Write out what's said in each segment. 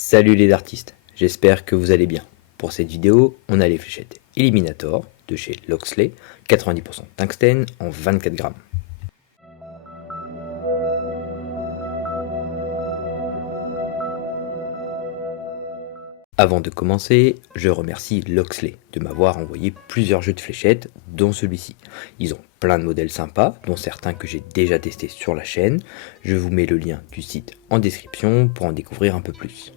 Salut les artistes, j'espère que vous allez bien. Pour cette vidéo, on a les fléchettes Eliminator de chez Loxley, 90% tungstène en 24 grammes. Avant de commencer, je remercie Loxley de m'avoir envoyé plusieurs jeux de fléchettes, dont celui-ci. Ils ont plein de modèles sympas, dont certains que j'ai déjà testés sur la chaîne. Je vous mets le lien du site en description pour en découvrir un peu plus.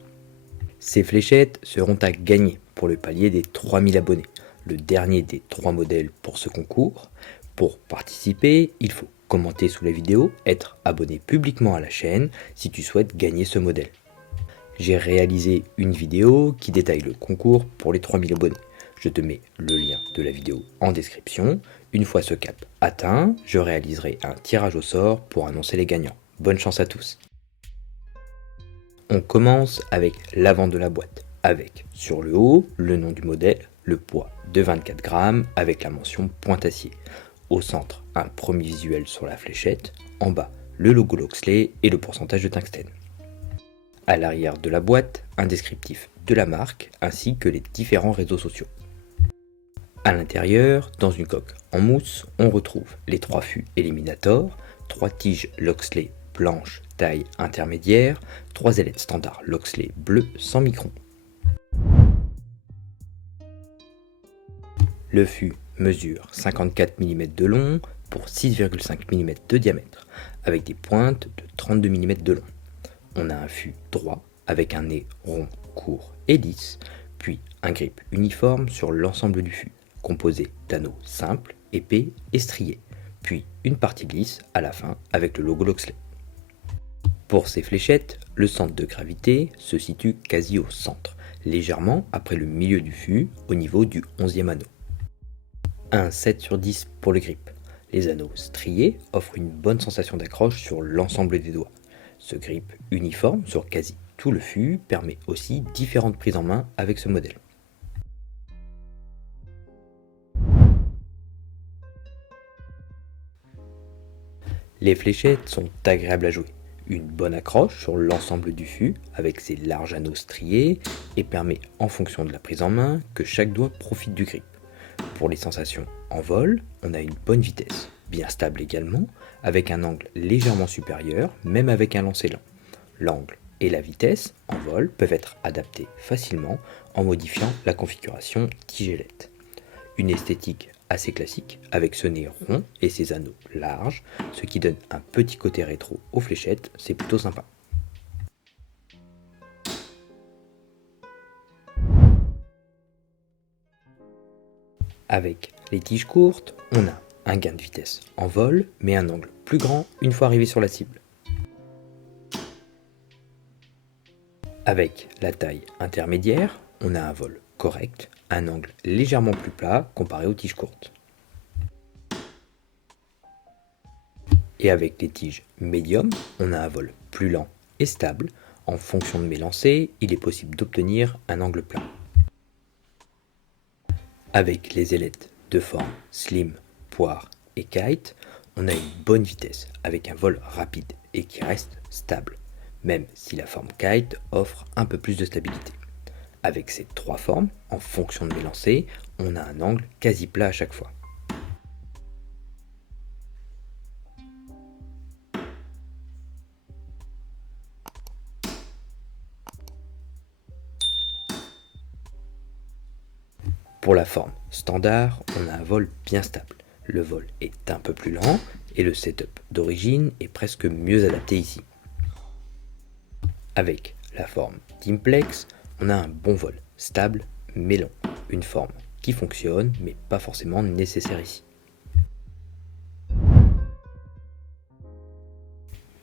Ces fléchettes seront à gagner pour le palier des 3000 abonnés, le dernier des 3 modèles pour ce concours. Pour participer, il faut commenter sous la vidéo, être abonné publiquement à la chaîne si tu souhaites gagner ce modèle. J'ai réalisé une vidéo qui détaille le concours pour les 3000 abonnés. Je te mets le lien de la vidéo en description. Une fois ce cap atteint, je réaliserai un tirage au sort pour annoncer les gagnants. Bonne chance à tous! On commence avec l'avant de la boîte, avec sur le haut le nom du modèle, le poids de 24 grammes avec la mention pointe-acier. Au centre, un premier visuel sur la fléchette, en bas le logo Loxley et le pourcentage de tungstène. À l'arrière de la boîte, un descriptif de la marque ainsi que les différents réseaux sociaux. À l'intérieur, dans une coque en mousse, on retrouve les 3 fûts Eliminator, 3 tiges Loxley blanches taille intermédiaire, 3 ailettes standard Loxley bleu 100 microns. Le fût mesure 54 mm de long pour 6,5 mm de diamètre, avec des pointes de 32 mm de long. On a un fût droit avec un nez rond, court et lisse, puis un grip uniforme sur l'ensemble du fût, composé d'anneaux simples, épais et striés, puis une partie lisse à la fin avec le logo Loxley. Pour ces fléchettes, le centre de gravité se situe quasi au centre, légèrement après le milieu du fût, au niveau du 11e anneau. Un 7 sur 10 pour le grip. Les anneaux striés offrent une bonne sensation d'accroche sur l'ensemble des doigts. Ce grip uniforme sur quasi tout le fût permet aussi différentes prises en main avec ce modèle. Les fléchettes sont agréables à jouer. Une bonne accroche sur l'ensemble du fût avec ses larges anneaux striés et permet, en fonction de la prise en main, que chaque doigt profite du grip. Pour les sensations en vol, on a une bonne vitesse, bien stable également, avec un angle légèrement supérieur, même avec un lancer lent. L'angle et la vitesse en vol peuvent être adaptés facilement en modifiant la configuration tige-ailette. Une esthétique assez classique avec ce nez rond et ses anneaux larges, ce qui donne un petit côté rétro aux fléchettes, c'est plutôt sympa. Avec les tiges courtes, on a un gain de vitesse en vol, mais un angle plus grand une fois arrivé sur la cible. Avec la taille intermédiaire, on a un vol correct, un angle légèrement plus plat comparé aux tiges courtes. Et avec les tiges médium, on a un vol plus lent et stable. En fonction de mes lancers, il est possible d'obtenir un angle plat. Avec les ailettes de forme slim, poire et kite, on a une bonne vitesse avec un vol rapide et qui reste stable, même si la forme kite offre un peu plus de stabilité. Avec ces 3 formes, en fonction de mes lancers, on a un angle quasi plat à chaque fois. Pour la forme standard, on a un vol bien stable. Le vol est un peu plus lent et le setup d'origine est presque mieux adapté ici. Avec la forme Timplex, on a un bon vol, stable mais long. Une forme qui fonctionne mais pas forcément nécessaire ici.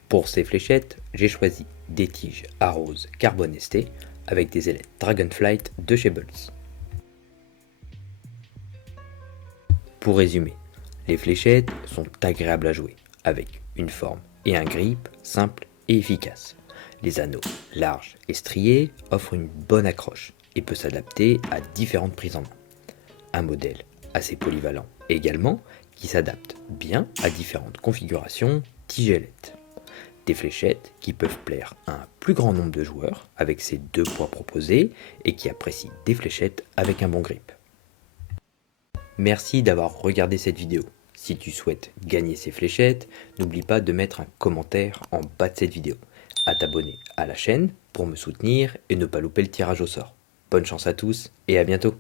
Pour ces fléchettes, j'ai choisi des tiges à rose carbone esté avec des ailettes Dragonflight de chez Bulls. Pour résumer, les fléchettes sont agréables à jouer, avec une forme et un grip simple et efficace. Les anneaux larges et striés offrent une bonne accroche et peut s'adapter à différentes prises en main. Un modèle assez polyvalent également, qui s'adapte bien à différentes configurations tige-ailette. Des fléchettes qui peuvent plaire à un plus plus grand nombre de joueurs avec ces 2 poids proposés et qui apprécie des fléchettes avec un bon grip. Merci d'avoir regardé cette vidéo. Si tu souhaites gagner ces fléchettes, n'oublie pas de mettre un commentaire en bas de cette vidéo, à t'abonner à la chaîne pour me soutenir et ne pas louper le tirage au sort. Bonne chance à tous et à bientôt.